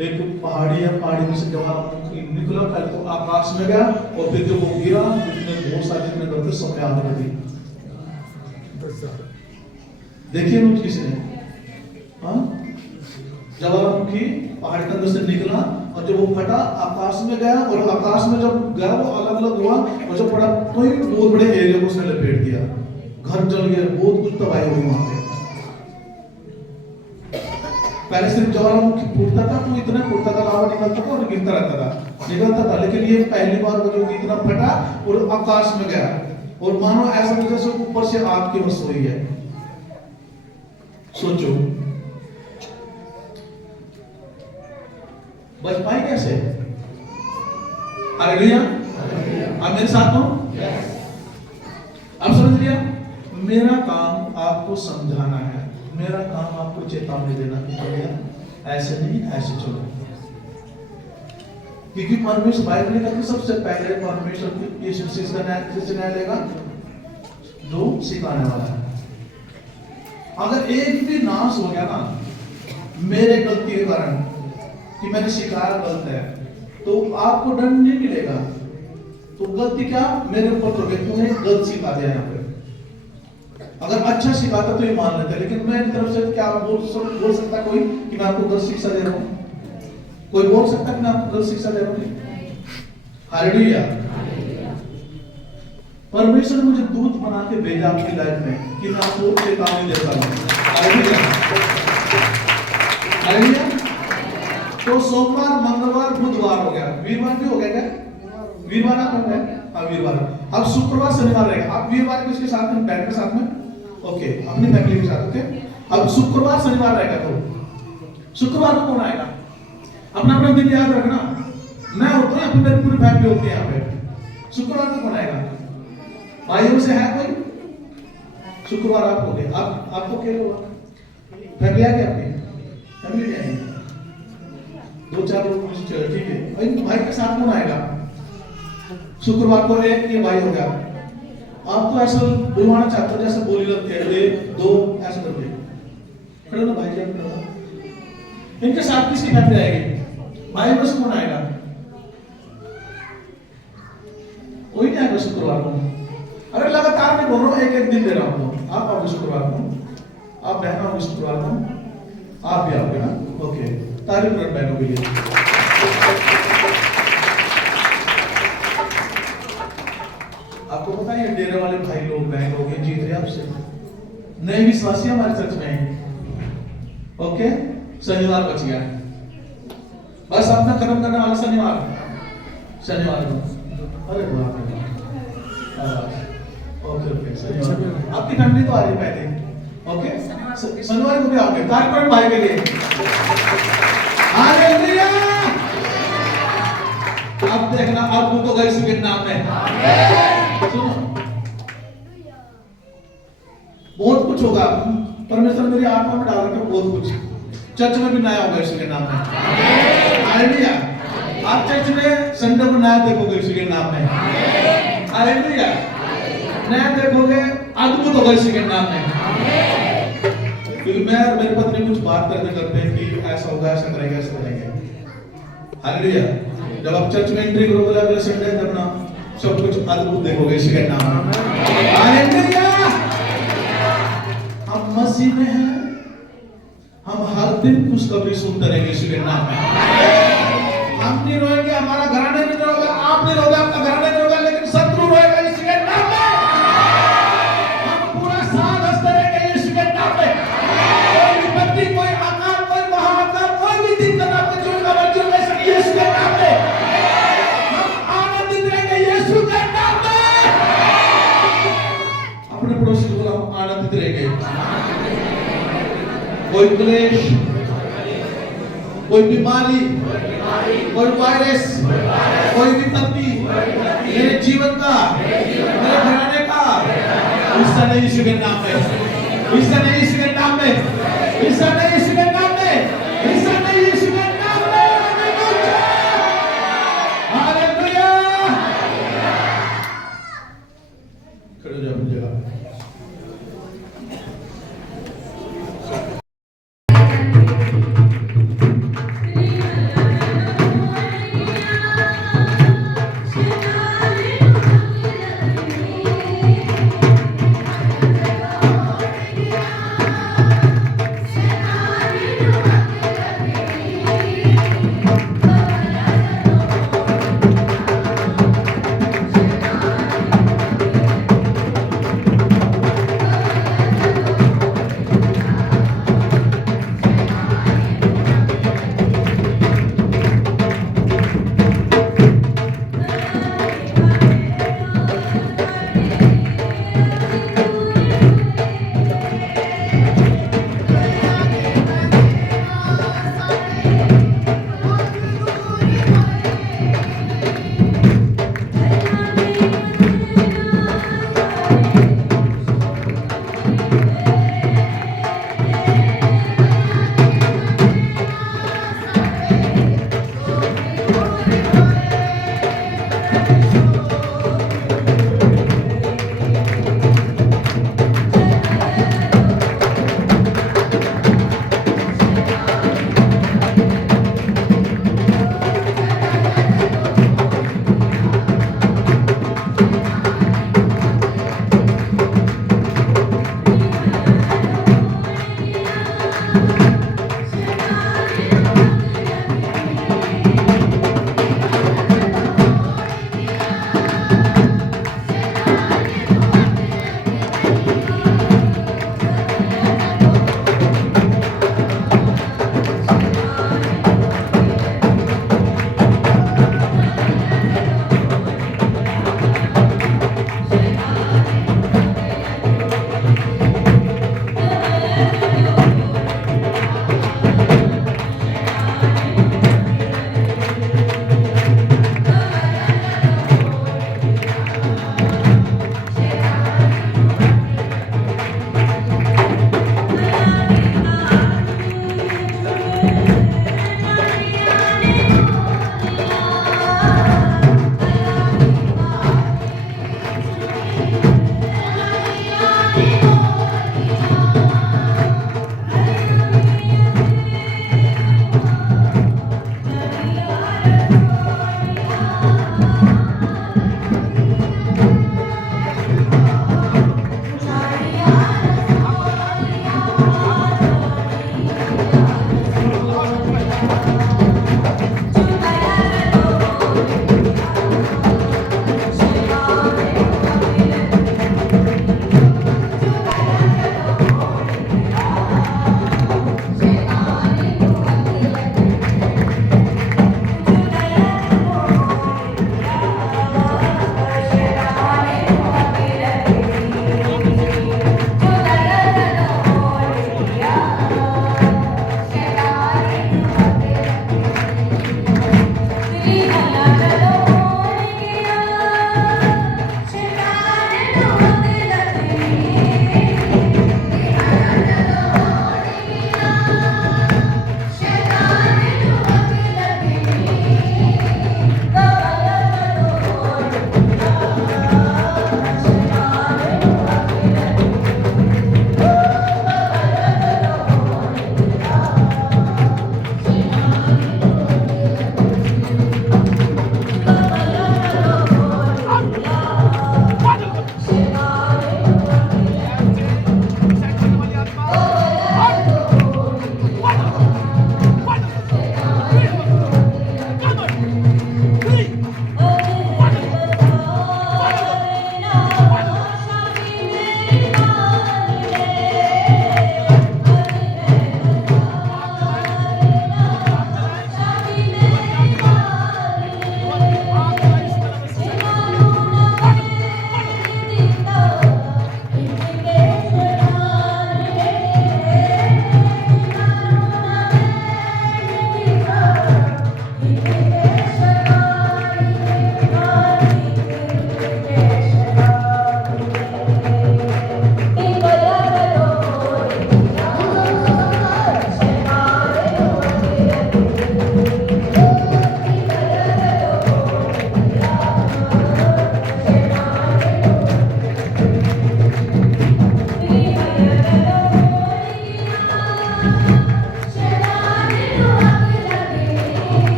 एक पहाड़ी है, पहाड़ी में से ज्वालामुखी निकला, पहले तो आकाश में गया और फिर जब वो गिरा, जितने बहुत सारे करते समय आग लगी। देखिए न्यूज किसने, हाँ, ज्वालामुखी पहाड़ी के अंदर से निकला और जब वो फटा आकाश में गया, और आकाश में जब गया वो अलग अलग हुआ, और जब पड़ा तो बहुत बड़े एरिया को उसने लपेट दिया, घर जल गया, बहुत कुछ तबाही हुई वहां पे। पहले सिर्फ ज्वालामुखी फूटता था तो इतना फूटता था, लावा निकलता था और गिरता रहता था, निकलता था, लेकिन ये पहली बार वो जो इतना फटा और आकाश में गया, और मानो ऐसा लगे जैसे ऊपर से आग की रसोई है। सोचो बच पाए कैसे? हालेलुया। आप मेरे साथ हो? अब समझ लिया? मेरा काम आपको समझाना है, मेरा काम आपको चेतावनी देना कि भैया ऐसे नहीं, ऐसे चलो। क्योंकि परमेश्वर बाइबल में कहती सबसे पहले परमेश्वर यीशु मसीह का न्याय लेगा जो सिखाने वाला है। अगर एक भी नाश हो गया ना मेरे गलती के कारण कि मैंने सिखाया गलत है, तो आपको दंड नहीं मिलेगा। तो गलती क्या मेरे ऊपर तो तूने गलत सिखा दिया। यहाँ पे अगर अच्छा सिखाता तो ये मान लेते, लेकिन मेरी तरफ से क्या बोल सकता कोई कि मैं आपको गलत शिक्षा दे रहा हूँ? कोई बोल सकता कि मैं आपको गलत शिक्षा दे रहा हूँ? हालेलुया। परमेश्वर ने मुझे दूत बना के भेजा आपकी लाइफ में कि मैं आपको चेतावनी देता हूँ। हालेलुया। हालेलुया। तो सोमवार, मंगलवार, बुधवार हो गया, वीरवार भी हो गया क्या? वीरवार आप हो गए? हाँ वीरवार। अब शुक्रवार शनिवार रहेगा। आप वीरवार किसके साथ में? बैठ के साथ में, ओके, अपनी फैमिली के साथ। ओके, अब शुक्रवार शनिवार रहेगा। तो शुक्रवार को कौन आएगा? अपना अपना दिन याद रखना। मैं होता हूँ, अपनी मेरी पूरी फैमिली होती है यहाँ पे। शुक्रवार को कौन आएगा? भाइयों से है कोई? शुक्रवार आप हो गए। आपको क्या होगा? फैमिली आ गई आपकी? फैमिली नहीं आएगी, 2-4 लोग मुझे चलो ठीक है। भाई के साथ कौन आएगा? शुक्रवार को एक ये भाई हो गया। आप तो ऐसा बुलवाना चाहते हो जैसे बोली लगते हैं, 1-2 ऐसे करके खड़े ना भाई जब खड़ा। इनके साथ किसकी फैमिली आएगी? भाई बस कौन आएगा? कोई नहीं आएगा शुक्रवार को। अरे लगातार मैं बोल रहा हूँ, एक दिन दे रहा हूँ। आप आओगे शुक्रवार को, आप बहना होगी शुक्रवार को, आप भी आओगे ना? ओके, तारीफ कर बहनों के लिए। आपको पता है डेरे वाले भाई लोग बहन लोग जीत रहे आपसे, नए विश्वासी हमारे चर्च में है। ओके, शनिवार बच गया, बस अपना खत्म करने वाला शनिवार को। अरे वाह, ओके शनिवार आपकी फैमिली तो आ रही है पहले। ओके, शनिवार को भी आओगे। तारीफ करें भाई के लिए। हालेलुया। अब देखना, अब तो गए इसके नाम में। सुनो, बहुत कुछ होगा। परमेश्वर मेरी आत्मा में डाल रखा बहुत कुछ। चर्च में भी नया होगा इसके नाम में। हालेलुया। आप चर्च में संडे को नया देखोगे इसके नाम में। हालेलुया। नया देखोगे, अद्भुत होगा इसके नाम में। क्योंकि मैं और मेरी पत्नी कुछ बात करते हैं कि ऐसा होगा, ऐसा करेंगे, ऐसा करेंगे। हालेलुया। जब आप चर्च में एंट्री करोगे अगले संडे, तब ना सब कुछ अद्भुत देखोगे इसके नाम में। हालेलुया। हम मसीह में हैं, हम हर दिन खुशखबरी सुनते रहेंगे इसके नाम में। हम नहीं रोएंगे, हमारा घराने नहीं रोएगा, आप नहीं रोएगा, आपका घराने नहीं रोएगा, लेकिन शत्रु रोएगा इसके नाम में। हम पूरा साल हंसते रहेंगे इसके नाम में। कोई विपत्ति, कोई आकार, कोई महाआकार, कोई भी दिक्कत आपके जीवन का बच्चों में से यीशु के नाम में हम आनंदित रहेंगे यीशु के नाम में। अपने पड़ोसी को बोला हम आनंदित रहेंगे। कोई क्लेश, कोई बीमारी, कोई वायरस, कोई विपत्ति मेरे जीवन का, मेरे घराने का, हिस्सा नहीं यीशु के नाम में, हिस्सा नहीं यीशु के नाम में, हिस्सा नहीं यीशु के नाम में, हिस्सा नहीं यीशु के नाम में। हालेलुया। खड़े हो जाओ अपनी जगह। Senhor,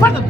फट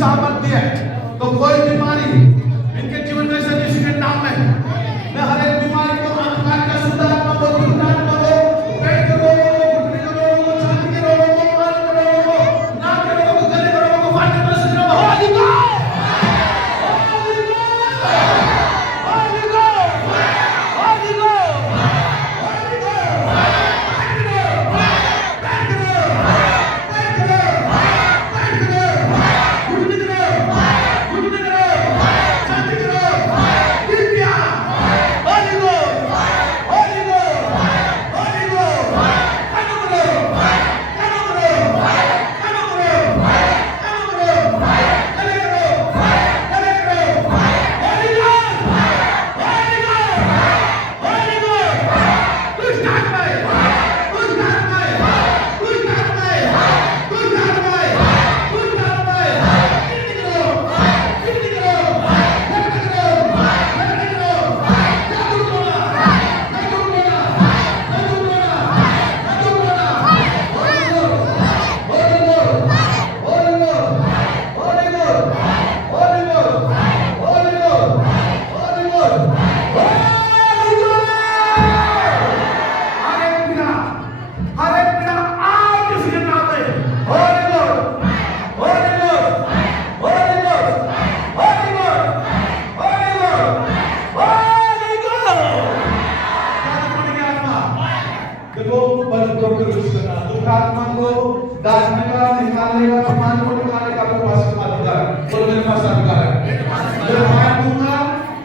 सामर्थ्य है। तो कोई बीमारी इनके जीवन में से यीशु के नाम में मैं हर एक बीमारी को अंधकार का शुद्धात्मा को दुष्टात्मा को पेट के रोगों को घुटने के रोगों को छाती के रोगों को कान के रोगों को नाक के रोगों को गले के रोगों को फाटने में से होली गो दुष्टात्मा को डांटने का, निकालने का, मान को निकालने का मेरे पास अधिकार है। और मेरे पास अधिकार है। मैं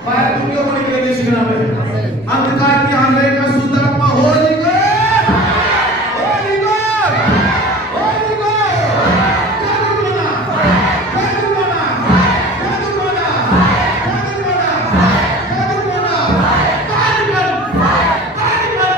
फायर दूंगा वो निकलेगी इस नाम में। अंधकार की आंधे का शुद्धात्मा होली गो होली गो होली गो जादू टोना जादू टोना जादू टोना जादू टोना जादू टोना कारिगन कारिगन कारिगन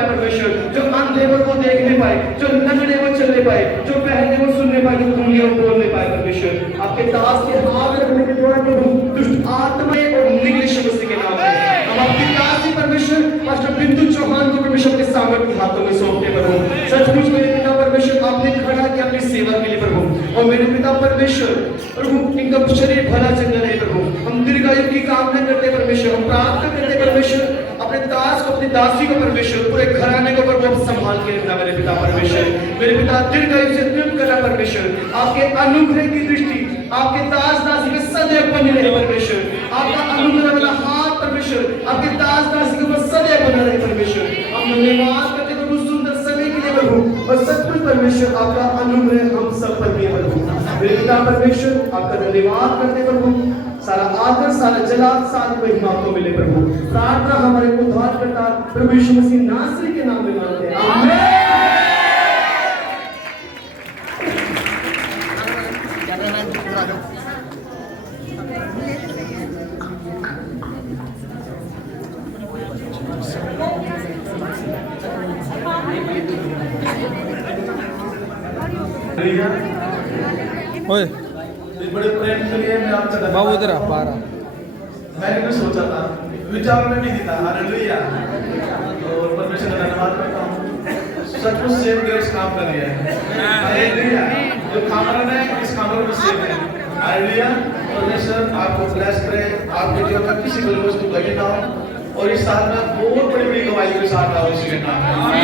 परमेश्वर जो अंधे वो देख नहीं पाए, जो नंगड़े वो चल नहीं पाए, जो बहरे वो सुन नहीं पाए, जो गूंगे वो बोल नहीं पाए। परमेश्वर आपके दास के हाथ रखने के द्वारा प्रभु दुष्ट आत्माएं और निगले मसीह के नाम में हम आपकी दास ही परमेश्वर पास्टर बिंदु चौहान को परमेश्वर के सामर्थ के हाथों में सौंपते प्रभु। सचमुच मेरे पिता परमेश्वर आपने खड़ा किया अपनी सेवा के लिए प्रभु। और मेरे पिता परमेश्वर प्रभु इनका शरीर भला चंगा रहे प्रभु। हम दीर्घायु की कामना करते परमेश्वर, हम प्रार्थना करते परमेश्वर अपने दास को, अपनी दासी को परमेश्वर पूरे घराने को प्रभु संभाल के रखना मेरे पिता परमेश्वर। मेरे पिता दीर्घायु से तृप्त करना परमेश्वर। आपके अनुग्रह की दृष्टि आपके दास दासी में सदैव बनी रहे परमेश्वर। आपका अनुग्रह वाला हाथ परमेश्वर आपके दास दासी के ऊपर सदैव बना रहे परमेश्वर। हम धन्यवाद करते प्रभु सुंदर समय के लिए प्रभु। और सचमुच परमेश्वर आपका अनुग्रह हम सब पर भी प्रभु। मेरे पिता परमेश्वर आपका धन्यवाद करते प्रभु। सारा आदर सारा जलाल सारी महिमा आपको मिले प्रभु। प्रार्थना हमारे उद्धारकर्ता प्रभु यीशु मसीह नासरी के नाम में मांगते हैं, आमीन। ओए बड़े प्रेम के लिए मैं आपसे बाबू इधर आ बाहर। मैंने भी सोचा था, विचार में भी था। हालेलुया। और परमेश्वर का धन्यवाद करता हूँ, सचमुच सेव ग्रेस काम कर रही है। हालेलुया। जो कामरान है इस कामरे में सेफ है। हालेलुया। परमेश्वर आपको ब्लेस करे, आपके जीवन में किसी भी वस्तु घटी ना हो और इस साल में बहुत बड़ी बड़ी गवाही के साथ आओ इसी के नाम में।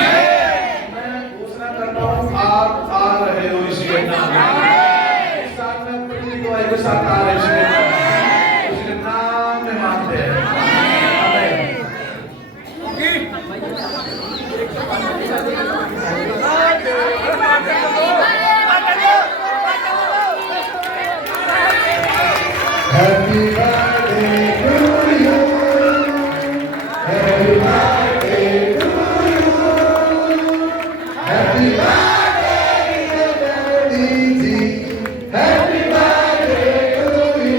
मैं घोषणा करता हूँ आप आ रहे हो इसी के नाम में। इस साल में बड़ी बड़ी गवाही के साथ आ रहे हो इसी के नाम में। उसी के नाम में मानते हैं। आमीन। Happy birthday to you. Happy birthday to you. Happy birthday, dear Daddy G. Happy birthday to you.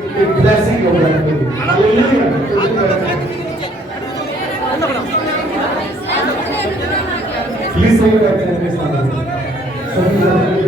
एक ब्लेसिंग हो रहा है। हालेलुया। प्लीज सही करते हैं मेरे साथ।